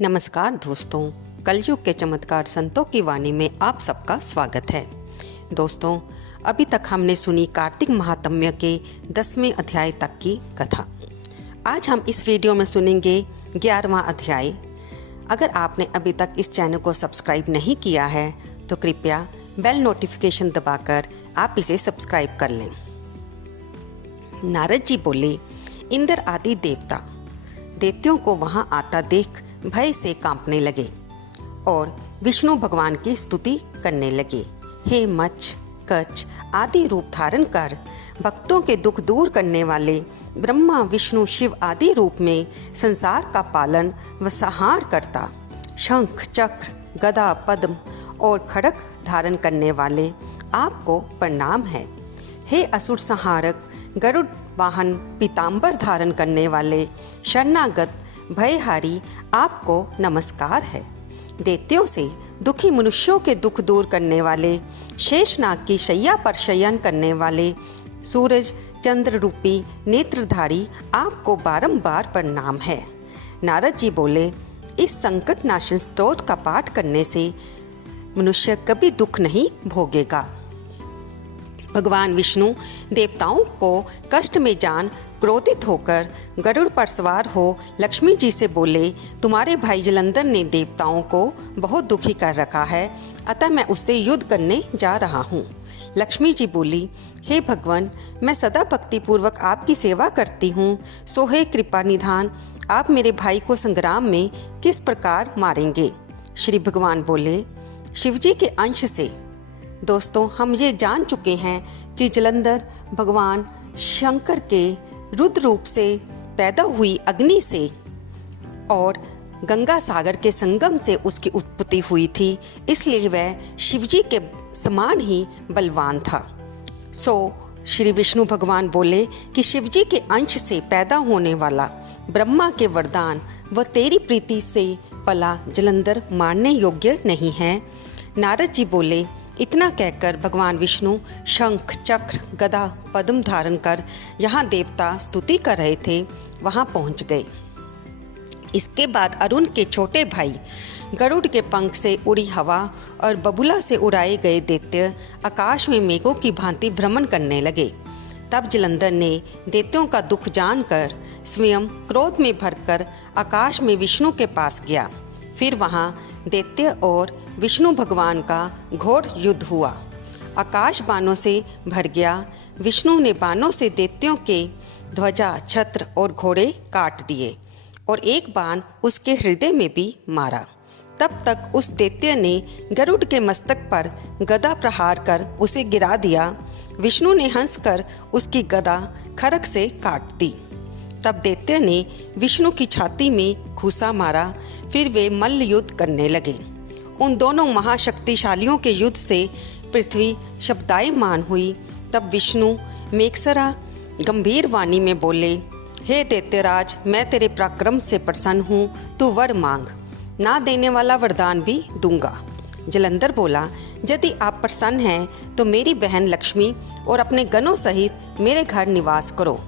नमस्कार दोस्तों, कलयुग के चमत्कार संतों की वाणी में आप सबका स्वागत है। दोस्तों, अभी तक हमने सुनी कार्तिक महात्म्य के 10वें अध्याय तक की कथा। आज हम इस वीडियो में सुनेंगे 11वां अध्याय। अगर आपने अभी तक इस चैनल को सब्सक्राइब नहीं किया है तो कृपया बेल नोटिफिकेशन दबाकर आप इसे सब्सक्राइब कर लें। नारद जी बोले, इंद्र आदि देवता दैत्यों को वहां आता देख भय से कांपने लगे और विष्णु भगवान की स्तुति करने लगे। हे मच्छ कच्छ आदि रूप धारण कर भक्तों के दुख दूर करने वाले ब्रह्मा विष्णु शिव आदि रूप में संसार का पालन व संहार करता शंख चक्र गदा पद्म और खड्ग धारण करने वाले आपको प्रणाम है। हे असुर संहारक गरुड़ वाहन पीतांबर धारण करने वाले शरणागत भयहारी आपको नमस्कार है। दैत्यों से दुखी मनुष्यों के दुख दूर करने वाले शेषनाग की शैया पर शयन करने वाले सूरज चंद्र रूपी नेत्रधारी आपको बारंबार प्रणाम है। नारद जी बोले, इस संकट नाशन स्तोत्र का पाठ करने से मनुष्य कभी दुख नहीं भोगेगा। भगवान विष्णु देवताओं को कष्ट में जान क्रोधित होकर गरुड़ पर सवार हो लक्ष्मी जी से बोले, तुम्हारे भाई जलंधर ने देवताओं को बहुत दुखी कर रखा है, अतः मैं उससे युद्ध करने जा रहा हूँ। लक्ष्मी जी बोली, हे भगवान, मैं सदा भक्ति पूर्वक आपकी सेवा करती हूँ, सो हे कृपा निधान आप मेरे भाई को संग्राम में किस प्रकार मारेंगे। श्री भगवान बोले, शिवजी के अंश से। दोस्तों, हम ये जान चुके हैं कि जलंधर भगवान शंकर के रुद्र रूप से पैदा हुई अग्नि से और गंगा सागर के संगम से उसकी उत्पत्ति हुई थी, इसलिए वह शिवजी के समान ही बलवान था। श्री विष्णु भगवान बोले कि शिवजी के अंश से पैदा होने वाला ब्रह्मा के वरदान व तेरी प्रीति से पला जलंधर मारने योग्य नहीं है। नारद जी बोले, इतना कहकर भगवान विष्णु शंख चक्र गदा पद्म धारण कर यहाँ देवता स्तुति कर रहे थे वहाँ पहुँच गए। इसके बाद अरुण के छोटे भाई गरुड़ के पंख से उड़ी हवा और बबूला से उड़ाए गए दैत्य आकाश में मेघों की भांति भ्रमण करने लगे। तब जलंधर ने दैत्यों का दुख जानकर स्वयं क्रोध में भरकर आकाश में विष्णु के पास गया। फिर वहाँ दैत्य और विष्णु भगवान का घोर युद्ध हुआ। आकाश बाणों से भर गया। विष्णु ने बाणों से दैत्यों के ध्वजा छत्र और घोड़े काट दिए और एक बाण उसके हृदय में भी मारा। तब तक उस दैत्य ने गरुड़ के मस्तक पर गदा प्रहार कर उसे गिरा दिया। विष्णु ने हंसकर उसकी गदा खड्ग से काट दी। तब दैत्य ने विष्णु की छाती में घूसा मारा। फिर वे मल्ल युद्ध करने लगे। उन दोनों महाशक्तिशालियों के युद्ध से पृथ्वी शब्दायमान हुई। तब विष्णु मेघसरा गंभीर वाणी में बोले, हे दैत्यराज, मैं तेरे पराक्रम से प्रसन्न हूँ, तू वर मांग, ना देने वाला वरदान भी दूंगा। जलंधर बोला, यदि आप प्रसन्न हैं तो मेरी बहन लक्ष्मी और अपने गणों सहित मेरे घर निवास करो।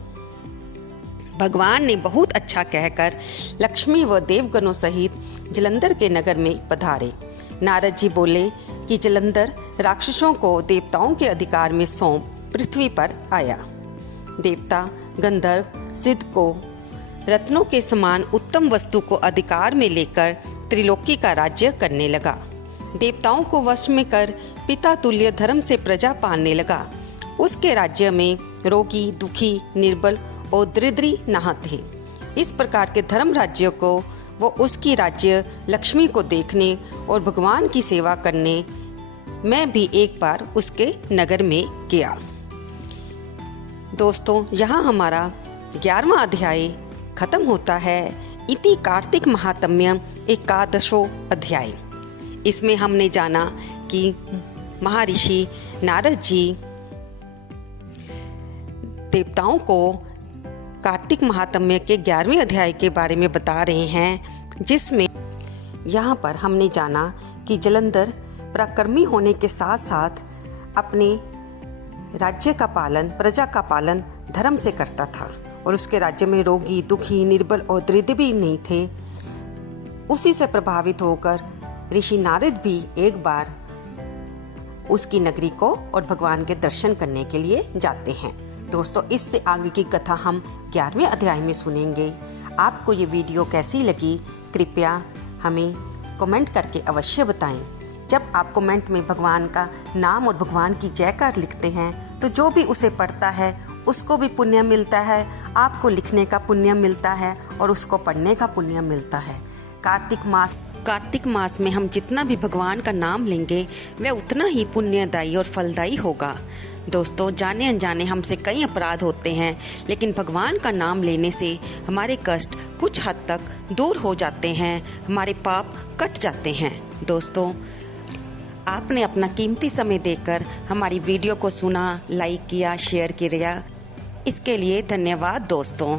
भगवान ने बहुत अच्छा कहकर लक्ष्मी व देवगणों सहित जलंधर के नगर में पधारे। नारद जी बोले कि जलंधर राक्षसों को देवताओं के अधिकार में सौंप पृथ्वी पर आया। देवता गंधर्व सिद्ध को रत्नों के समान उत्तम वस्तु को अधिकार में लेकर त्रिलोकी का राज्य करने लगा। देवताओं को वश में कर पिता तुल्य धर्म से प्रजा पालने लगा। उसके राज्य में रोगी दुखी निर्बल और दरिद्री नहा थे। इस प्रकार के धर्म राज्य को वो उसकी राज्य लक्ष्मी को देखने और भगवान की सेवा करने मैं भी एक बार उसके नगर में गया। दोस्तों, यहाँ हमारा 11वां अध्याय खत्म होता है। इति कार्तिक महात्म्य एकादशो अध्याय। इसमें हमने जाना कि महर्षि नारद जी देवताओं को कार्तिक महात्म्य के 11वें अध्याय के बारे में बता रहे हैं, जिसमें यहाँ पर हमने जाना कि जलंधर पराक्रमी होने के साथ साथ अपने राज्य का पालन प्रजा का पालन धर्म से करता था और उसके राज्य में रोगी दुखी निर्बल और दरिद्र भी नहीं थे। उसी से प्रभावित होकर ऋषि नारद भी एक बार उसकी नगरी को और भगवान के दर्शन करने के लिए जाते हैं। दोस्तों, इससे आगे की कथा हम 11वें अध्याय में सुनेंगे। आपको ये वीडियो कैसी लगी कृपया हमें कमेंट करके अवश्य बताएं। जब आप कमेंट में भगवान का नाम और भगवान की जयकार लिखते हैं तो जो भी उसे पढ़ता है उसको भी पुण्य मिलता है, आपको लिखने का पुण्य मिलता है और उसको पढ़ने का पुण्य मिलता है। कार्तिक मास में हम जितना भी भगवान का नाम लेंगे वह उतना ही पुण्यदायी और फलदायी होगा। दोस्तों, जाने अनजाने हमसे कई अपराध होते हैं, लेकिन भगवान का नाम लेने से हमारे कष्ट कुछ हद तक दूर हो जाते हैं, हमारे पाप कट जाते हैं। दोस्तों, आपने अपना कीमती समय देकर हमारी वीडियो को सुना, लाइक किया, शेयर किया, इसके लिए धन्यवाद दोस्तों।